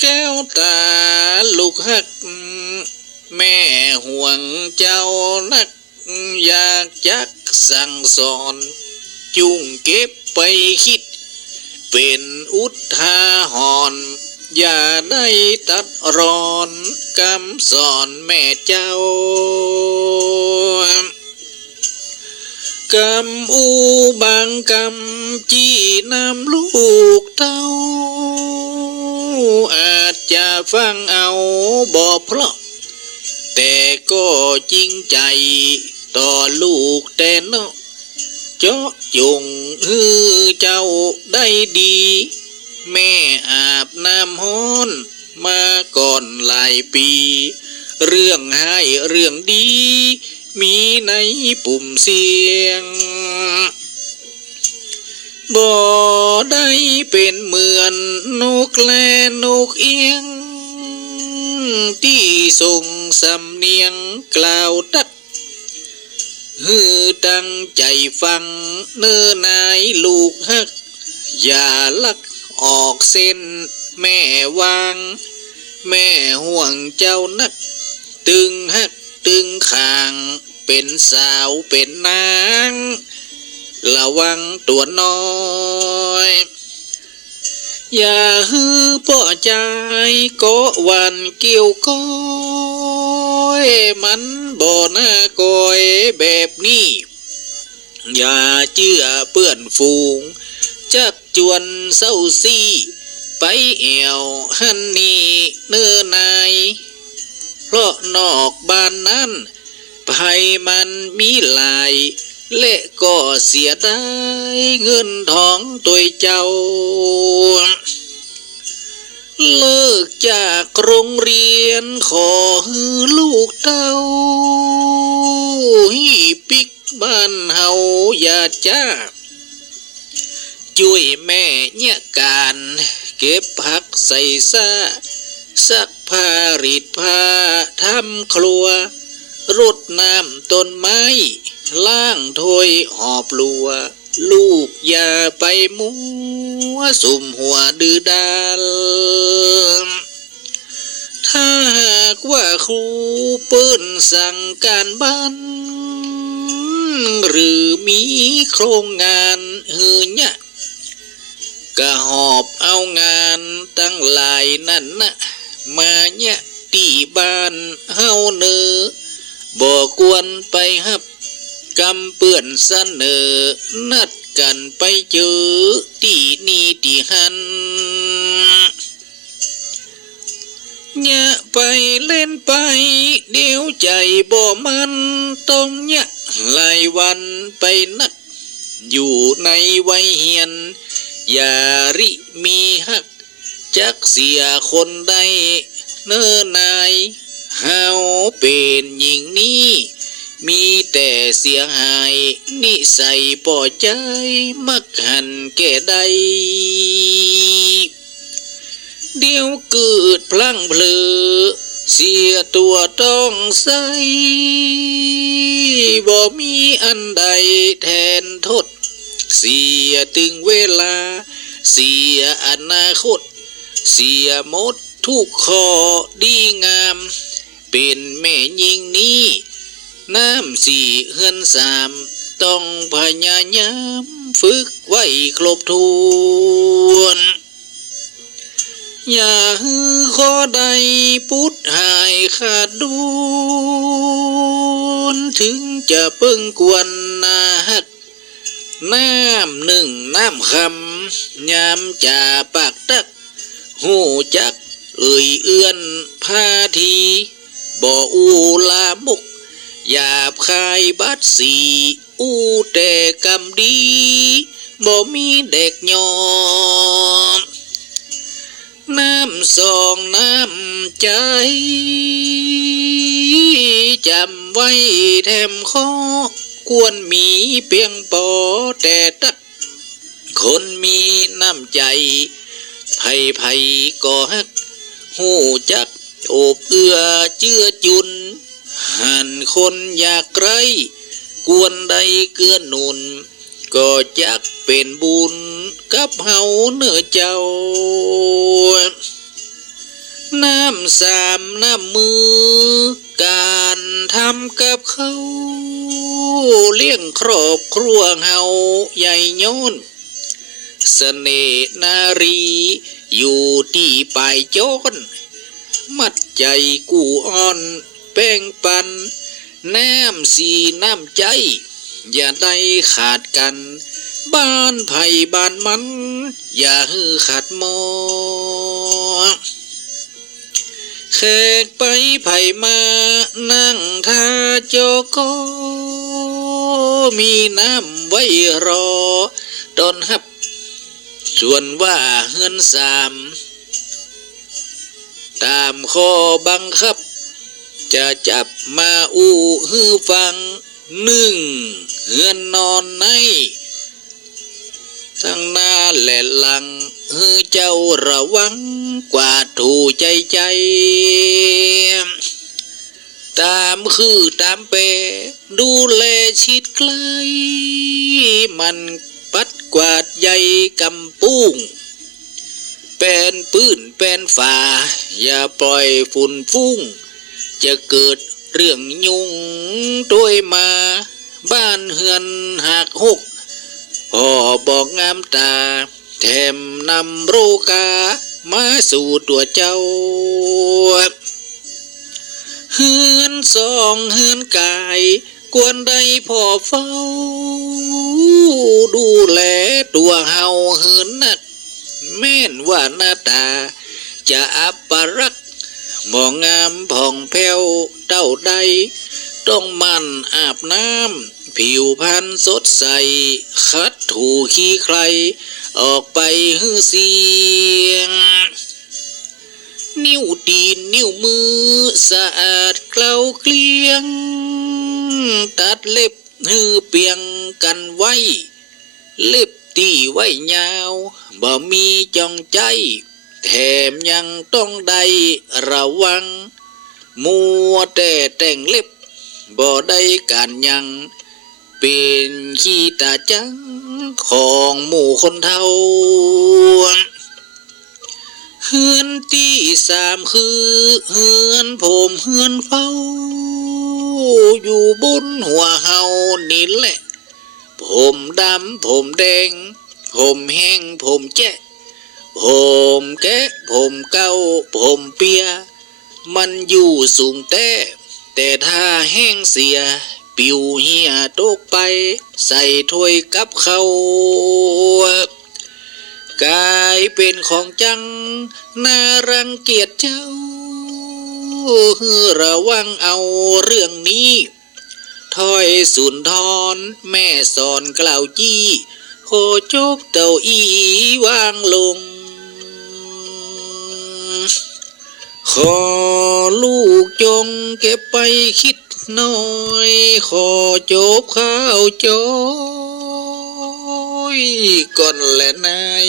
แก้วตาลูกฮัก แม่ห่วงเจ้านัก อยากจักสั่งสอน จุงเก็บไปคิด เป็นอุทาหรณ์อย่าได้ตัดรอนคำสอนแม่เจ้ากำอูบางกำจี้นำลูกเต้า จะฟังเอาบ่เพราะ แต่ก็จริงใจต่อลูกแต่เนาะเจาะจงฮือเจ้าได้ดี แม่อาบน้ำฮ้อนมาก่อนหลายปี เรื่องให้เรื่องดี มีในปุ่มเสียง บ่ได้เป็นเหมือนนกแลนกเอียง ที่ส่งสำเนียงกล่าวตัดฮือตั้งใจฟังเนื้อนายลูกฮัก อย่าลักออกเส้นแม่วาง แม่ห่วงเจ้านัก ตึงฮักตึงขางเป็นสาวเป็นนาง ระวังตัวน้อย อย่าฮือป่อใจก็วันเกี่ยวก้อยมันบ่น่ากอยแบบนี้ อย่าเชื่อเปื่อนฟูงจักจวนเศร้าซีไปเอวหันนี่เนื้อนายเพราะนอกบ้านนั้นภัยมันมีหลาย เละก็เสียได้เงินทองตัวเจ้า เลิกจากโรงเรียนขอฮือลูกเต้าฮีปิกบ้านเฮาอย่าจ้าช่วยแม่เนี่ยการ เก็บผักใส่ซาซักผ้ารีดผ้าทำครัว รดน้ำต้นไม้ล้างถ้วยหอบลัว ลูกอย่าไปมัวสุ่มหัวดื้อดาลถ้าหากว่าครูเปิ้นสั่งการบ้านหรือมีโครงงานเฮือเนี่ยก็หอบเอางานตั้งหลายนั่นนะมาเนี่ยที่บ้านเฮาเนื้อ บ่กวนไปฮับกำเปื่อนเสนอ นัดกันไปเจอที่นี่ที่หันเนี่ยไปเล่นไป เดี๋ยวใจบ่มันต้องเนี่ยหลายวันไปนัก อยู่ในวัยเฮียน อย่าริมีฮัก จักเสียคนใดเนิ่นนาย เฮาเป็นหญิงนี้ มีแต่เสียหาย นิสัยป่อใจ มักหันแก่ใด เดี๋ยวเกิดพลังเพลอเสียตัวต้องใส่บ่มีอันใดแทนทด เสียตึงเวลา เสียอนาคต เสียหมดทุกข้อดีงาม เป็นแม่ยิงนี้น้ำสี่เฮือนสามต้องพยายามฝึกไว้ครบถ้วนอย่าฮือข้อใดพุดหายขาดดูนถึงจะเพิ่งกวนนาฮักน้ำหนึ่งน้ำคำยามจ่าปากตักหูจัก เอ่ยเอื้อนพาที บ่อูลามกหยาบคายบัดสีอู้แต่กำดีบ่มีเด็กยอมน้ำสองน้ำใจ จำไว้แถมข้อควรมีเพียงปอแต่ตักคนมีน้ำใจไผ่ไผ่ก็ฮักหูจัก โอบเอื้อเจือจุน หันคนอยากไรกวนใดเกื้อหนุน ก็จักเป็นบุญกับเฮาเนื้อเจ้า น้ำสามน้ำมือ การทำกับเขาเลี้ยงครอบครัวเฮาใหญ่โยนเสน่ห์นารี อยู่ที่ปลายโจน มัดใจกูอ่อนแป้งปันน้ำสีน้ำใจ อย่าได้ขาดกัน บ้านไผ่บ้านมัน อย่าฮือขาดหมอแขกไปไผ่มานั่งท่าโจโกมีน้ำไว้รอตอนฮับ ส่วนว่าเฮือนสาม ตามข้อบังคับ จะจับมาอู้ฮือฟังหนึ่งเฮือนนอนในทั้งหน้าและหลังฮือเจ้าระวังกว่าถูใจใจ ตามคือตามเป ดูแลชิดใกล้มันปัดกวาดใยกำปุ้ง เป็นปื้นเป็นฝาอย่าปล่อยฝุ่นฟุ้ง จะเกิดเรื่องยุ่งด้วยมา บ้านเฮือนหักหกพ่อบอกงามตา แถมนำโรกา มาสู่ตัวเจ้า เฮือนสองเฮือนกาย กวนใดพ่อเฝ้า ดูแลตัวเฮาเฮือนนัก แม่นว่าหน้าตา จะอัปรักมองงามผ่องแผ้วเต้าใด ต้องมันอาบน้ำ ผิวพรรณสดใส คัดถูขี้ใคร ออกไปฮือเสียง นิ้วตีนนิ้วมือสะอาดเกลาเกลียง ตัดเล็บฮือเปียงกันไว้ เล็บตีไว้ยาวบ่มีจองใจ แถมยังต้องได้ระวัง มัวแต่แต่งเล็บบ่ได้การยัง เป็นขี้ตาจังของหมู่คนเท่าเฮือนที่สามคือเฮือนผมเฮือนเฝ้า อยู่บนหัวเฮานี่แหละ ผมดำผมแดง ผมแห้งผมแจ๊ะผมแกะผมเก้าผมเปีย มันอยู่สูงแต่แต่ถ้าแห้งเสีย ปิวเหียตกไป ใส่ถ้วยกับเขากลายเป็นของจัง น่ารังเกียจเจ้าระวังเอาเรื่องนี้ ถ้อยสุนทรแม่สอนกล่าวจี้โคจกเต้าอีวางลง ขอลูกจงเก็บไปคิดน่อย ขอจบข้าวจอยก่อนแหละนาย